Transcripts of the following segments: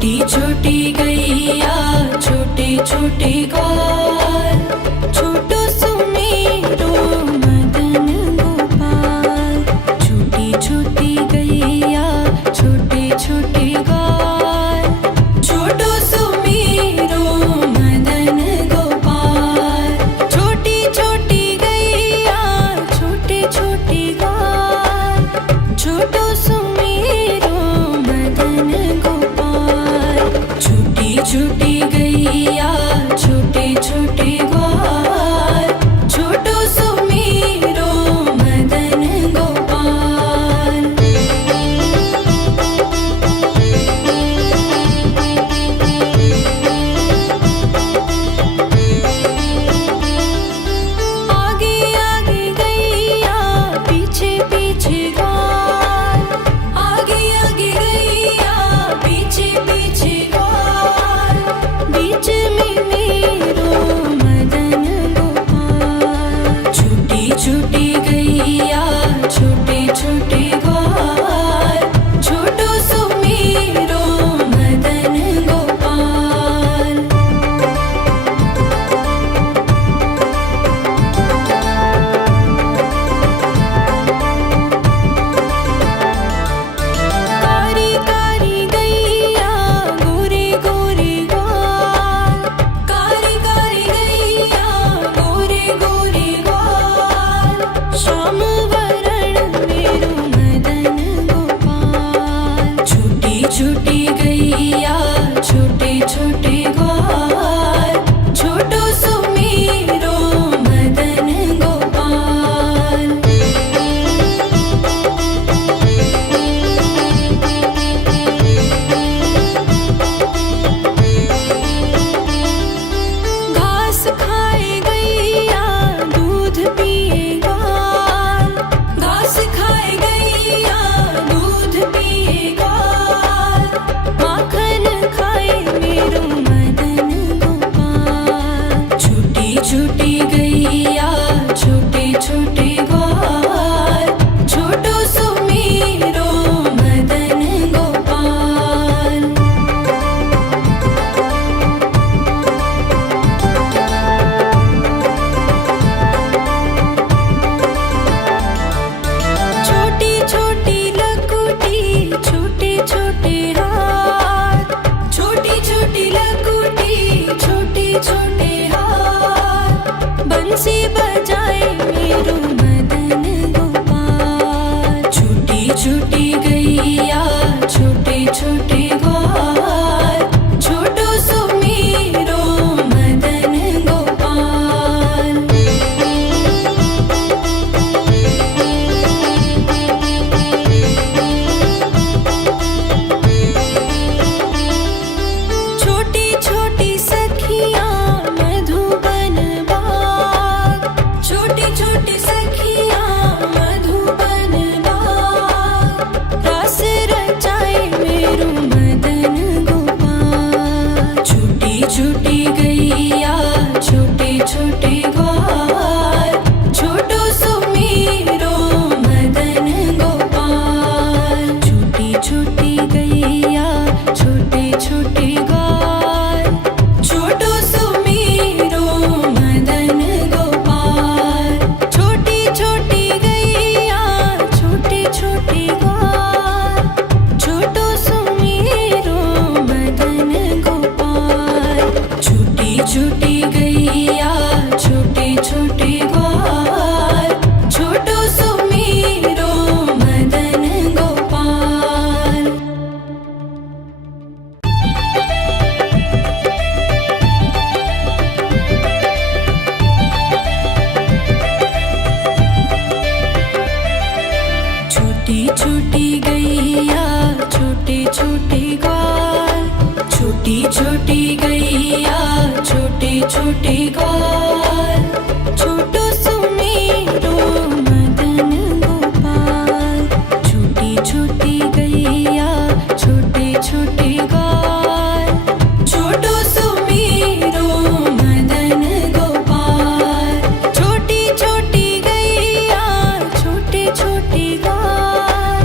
छोटी छोटी गैया छोटे छोटे ग्वाल, छोटो सुमेरो मदन गोपाल। छोटी छोटी गैया छोटे छोटे ग्वाल, छोटो सुमेरो मदन गोपाल। छोटी छोटी गैया छोटे छोटे ग्वाल, छोटो सुमेरो मदन गोपाल। छोटी छोटी गैया छोटे छोटे ग्वाल, छोटो सुमेरो मदन गोपाल। आगे आगे गैया पीछे पीछे ग्वाल, आगे आगे गैया पीछे पीछे ग्वाल। बीच में मेरो मदन गोपाल। छोटी छोटी गैया छोटे छोटे ग्वाल, छोटो सुमेरो मदन गोपाल। कारी कारी गैया गोरे गोरे ग्वाल, कारी कारी गैया गोरे गोरे ग्वाल। श्याम वरण मेरो मदन गोपाल। छोटी छोटी गैया छोटे छोटे ग्वाल, छोटो सुमेरो मदन गोपाल। घास खाए गैया दूध पिए ग्वाल, घास खाए गैया दूध पिए ग्वाल। माखन खाए मेरो मदन गोपाल। छोटी छोटी गैया छोटे छोटे ग्वाल, छोटो सुमेरो मदन गोपाल। छोटी छोटी लकुटी छोटे छोटे हाथ, छोटी छोटी लकुटी छोटे छोटे हाथ। बंसी बजाए मेरो मदन गोपाल। छोटी छोटी गैया छोटे छोटे ग्वाल, छोटो सुमेरो मदन गोपाल। छोटी छोटी सखियाँ मधुबन बाग, छोटी छोटी सखियाँ मधुबन बाग। रास रचाए मेरो मदन गोपाल। छोटी छोटी गैया छोटे छोटे ग्वाल, छोटो सुमेरो मदन गोपाल। छोटी छोटी गैया छोटे छोटे ग्वाल, छोटो सुमेरो मदन गोपाल। छोटी छोटी गैया छोटे छोटे ग्वाल, छोटो सुमेरो मदन गोपाल। छोटी छोटी गैया छोटे छोटे ग्वाल, छोटो सुमेरो मदन गोपाल। छोटी छोटी गैया छोटे छोटे ग्वाल, छोटी छोटी गैया छोटे छोटे ग्वाल, छोटो सुमेरो मदन गोपाल। छोटी छोटी गैया छोटे छोटे ग्वाल, छोटो सुमेरो मदन गोपाल। छोटी छोटी गैया छोटे छोटे ग्वाल,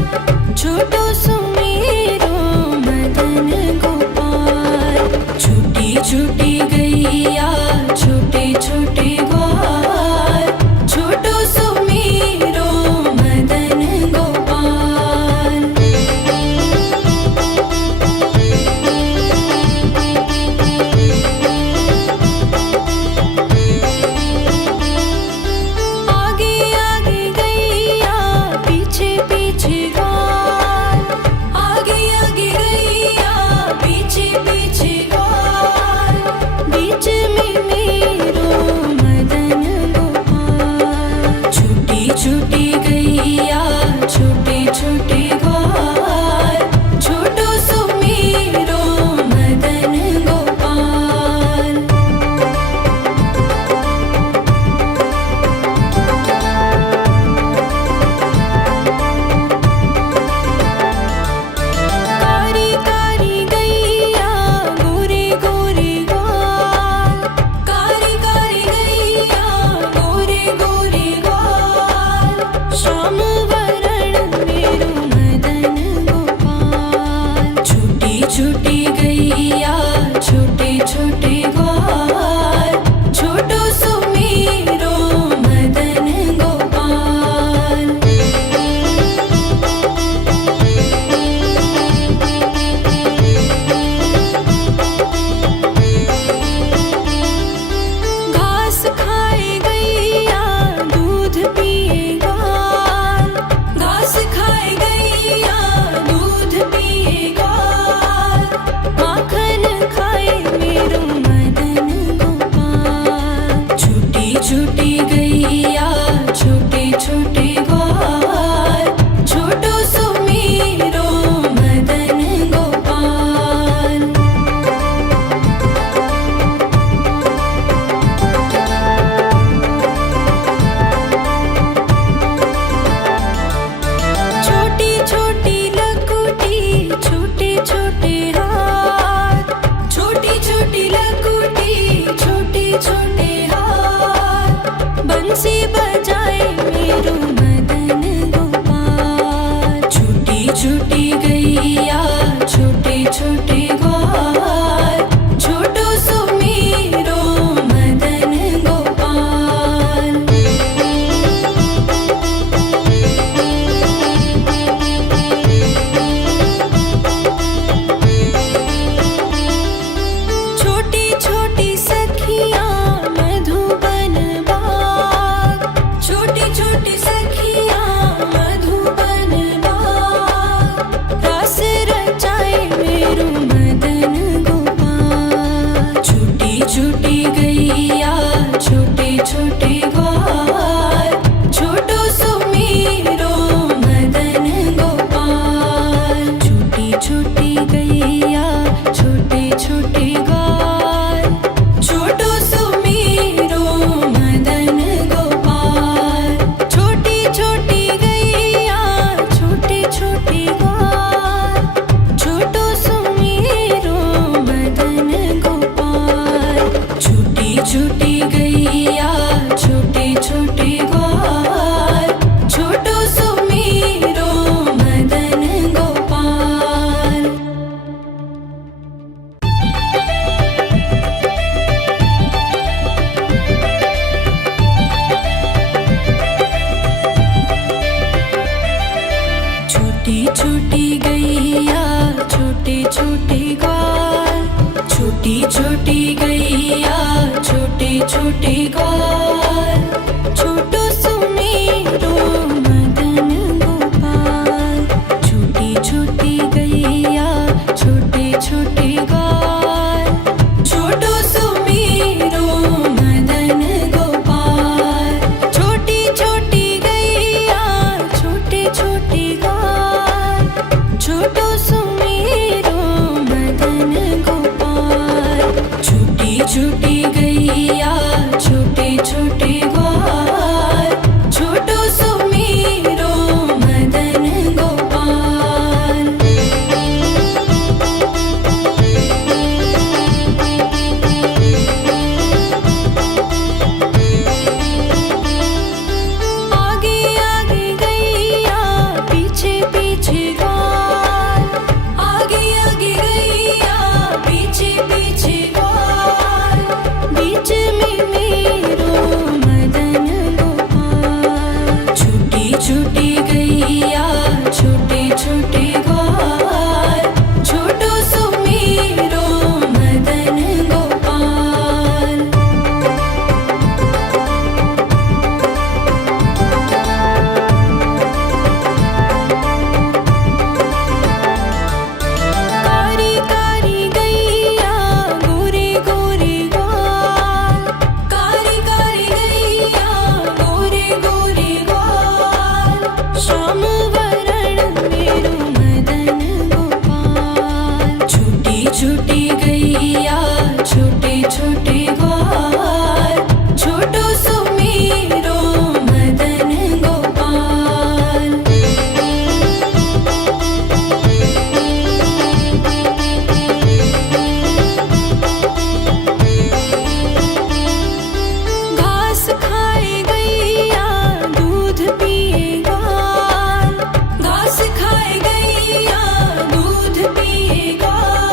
छोटो सुमेरो मदन गोपाल। छोटी गैया छोटे छोटे ग्वाल, छोटो सुमेरो मदन गोपाल। घास खाए गैया दूध पिए ग्वाल, घास खाए गैया दूध पिए ग्वाल, माखन खाए मेरो मदन गोपाल। छोटी छोटी गैया छोटे छोटे ग्वाल, छोटो सुमेरो मदन गोपाल। छोटी छोटी लकुटी छोटे छोटे हाथ, छोटी छोटी लकुटी छोटे छोटे हाथ, बंसी बजाए मेरो मदन गोपाल। छोटी छोटी गैया छोटे छोटे ग्वाल, छोटो सुमेरो मदन गोपाल। छोटी छोटी सखियाँ मधुबन बाग, छोटी छोटी सखियाँ मधुबन बाग, रास रचाए मेरो मदन गोपाल। छोटी छोटी गैया छोटे छोटे ग्वाल, छोटो सुमेरो मदन गोपाल। छोटी छोटी गैया छोटे छोटे ग्वाल, छोटो सुमेरो मदन गोपाल। छोटी छोटी गैया छोटे छोटे ग्वाल, छोटो सुमेरो मदन गोपाल। छोटी छोटी गैया छोटे छोटे ग्वाल, छोटो सुमेरो मदन गोपाल। छोटी छोटी गैया छोटे छोटे ग्वाल, छोटी छोटी गैया छोटे छोटे ग्वाल, छोटो सुमेरो मदन गोपाल। छोटी छोटी गैया छोटे छोटे ग्वाल, छोटो सुमेरो मदन गोपाल। छोटी छोटी गैया छोटे छोटे ग्वाल, छोटो सुमेरो मदन गोपाल। छोटी छोटी गैया छोटे छोटे ग्वाल, छोटो सुमेरो मदन गोपाल। आगे आगे गैया पीछे पीछे ग्वाल, आगे आगे गैया पीछे पीछे ग्वाल, बीच में मेरो मदन गोपाल। छोटी छोटी गैया छोटे छोटे ग्वाल, छोटो सुमेरो मदन गोपाल। कारी कारी गैया गोरे गोरे ग्वाल, कारी कारी गैया गोरे गोरे ग्वाल, श्याम वरण मेरो मदन गोपाल। छोटी छोटी गैया छोटे छोटे ग्वाल, छोटो सुमेरो मदन गोपाल। घास खाए गैया दूध पिए ग्वाल, घास खाए गैया दूध पिए ग्वाल,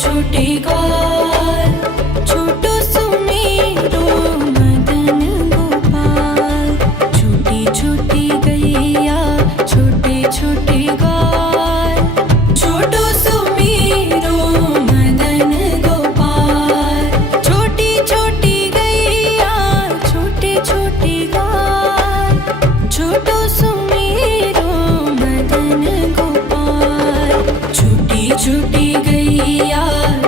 छोटे ग्वाल, छोटो सुमेरो मदन गोपाल। छोटी छोटी गैया छोटे छोटे ग्वाल, छोटो सुमेरो मदन गोपाल। छोटी छोटी गैया छोटे छोटे ग्वाल, छोटो सुमेरो मदन गोपाल। छोटी छोटी गैया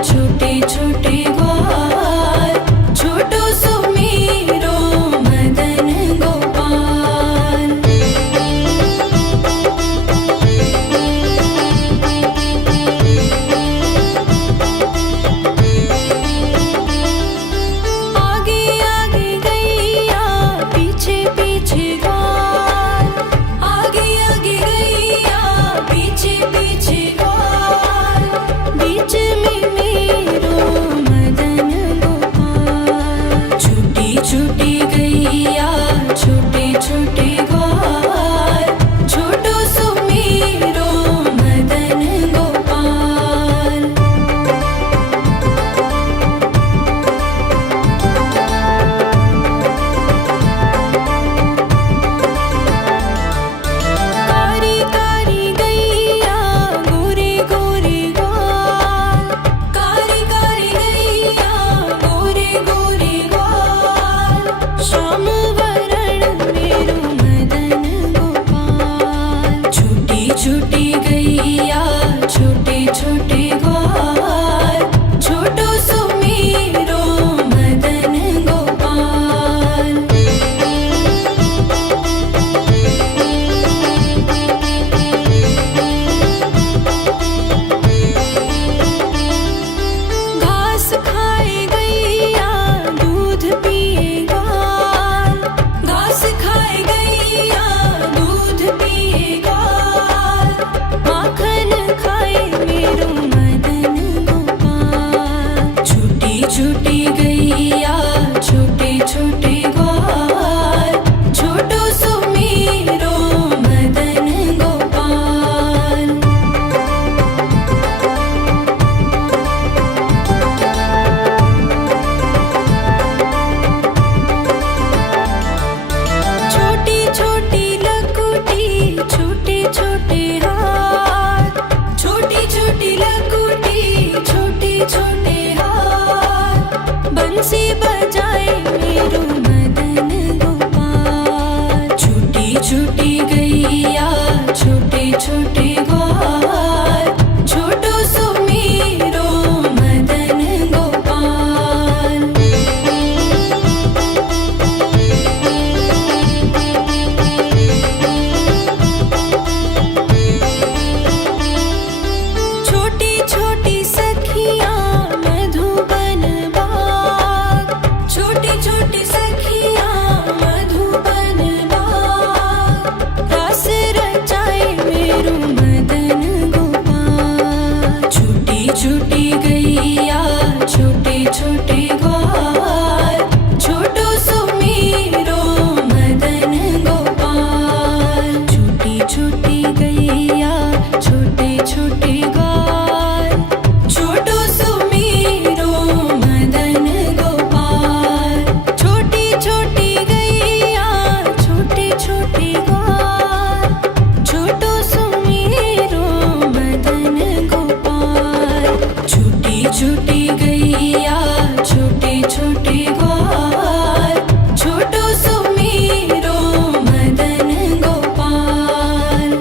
छोटे छोटे ग्वाल, छोटो सुमेरो मदन गोपाल। आगे आगे गैया पीछे पीछे ग्वाल, आगे आगे गैया पीछे पीछे ग्वाल। बीच में मेरो मदन गोपाल। छोटी छोटी गैया छोटे छोटे ग्वाल, छोटो सुमेरो मदन गोपाल। कारी कारी गैया गोरे गोरे ग्वाल, कारी कारी गैया गोरे गोरे ग्वाल। श्याम वरण मेरो मदन गोपाल। छोटी छोटी गैया छोटे छोटे ग्वाल, छोटो सुमेरो मदन गोपाल। घास खाए गैया दूध पिए ग्वाल, घास खाए गैया दूध पिए ग्वाल। माखन खाए मेरो मदन गोपाल। छोटी छोटी गैया छोटे छोटे ग्वाल, छोटो सुमेरो मदन गोपाल। छोटी छोटी लकुटी छोटे छोटे हाथ, छोटी छोटी लकुटी छोटे छोटे हाथ। बंसी बजाए मेरो मदन गोपाल। छोटी छोटी गैया छोटे छोटे ग्वाल, छोटो सुमेरो मदन गोपाल। छोटी छोटी सखियाँ मधुबन बाग, छोटी छोटी सखियाँ मधुबन बाग। रास रचाए मेरो मदन गोपाल। छोटी छोटी गैया छोटे छोटे ग्वाल, छोटो सुमेरो मदन गोपाल। छोटी छोटी गैया छोटे छोटे ग्वाल, छोटो सुमेरो मदन गोपाल। छोटी छोटी गैया छोटे छोटे ग्वाल, छोटो सुमेरो मदन गोपाल। छोटी छोटी गैया छोटे छोटे ग्वाल, छोटो सुमेरो मदन गोपाल।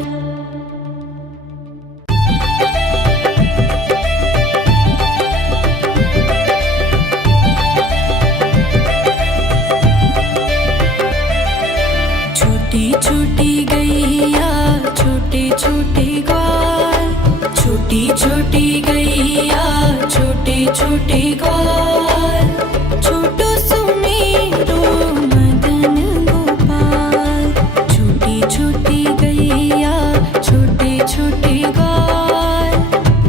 छोटी छोटी गैया छोटे छोटे ग्वाल, छोटी छोटी गैया छोटे छोटे ग्वाल, छोटो सुमेरो मदन गोपाल। छोटी छोटी गैया छोटे छोटे ग्वाल,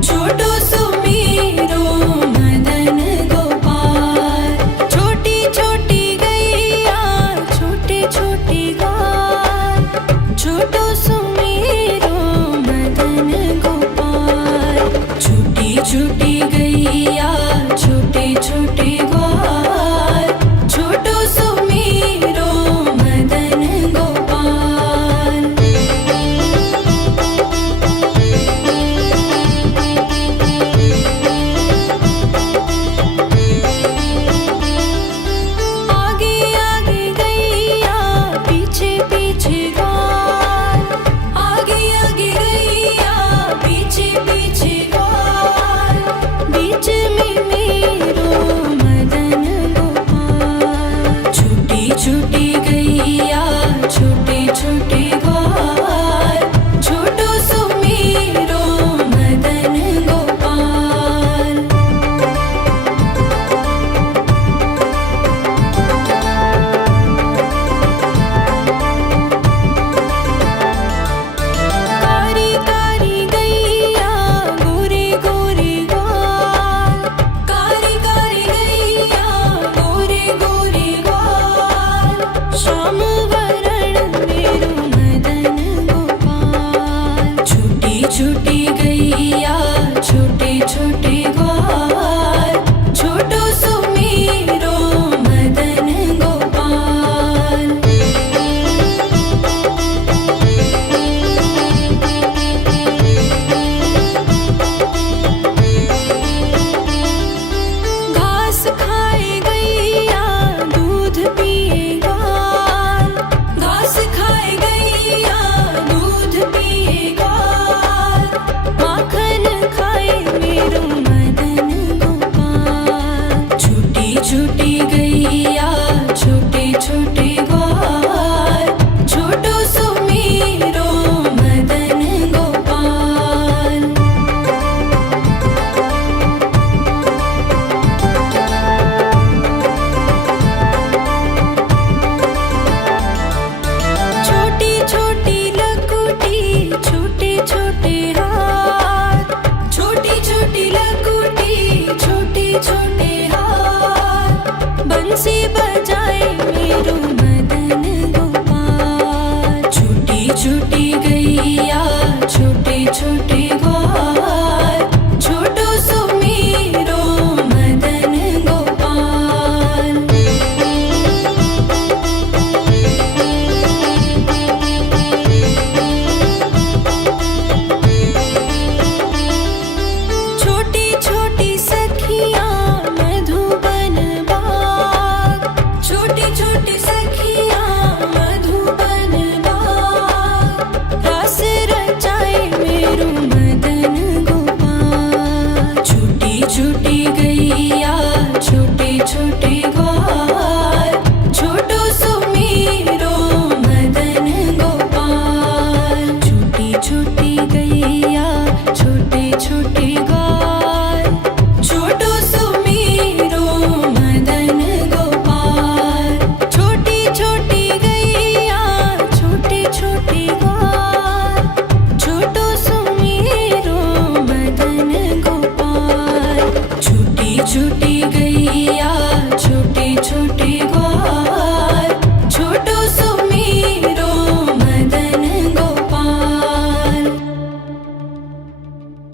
छोटो सुमेरो मदन गोपाल। छोटी छोटी गैया छोटे छोटे ग्वाल, छोटो सुमेरो मदन गोपाल। छोटी छोटी गैया छोटी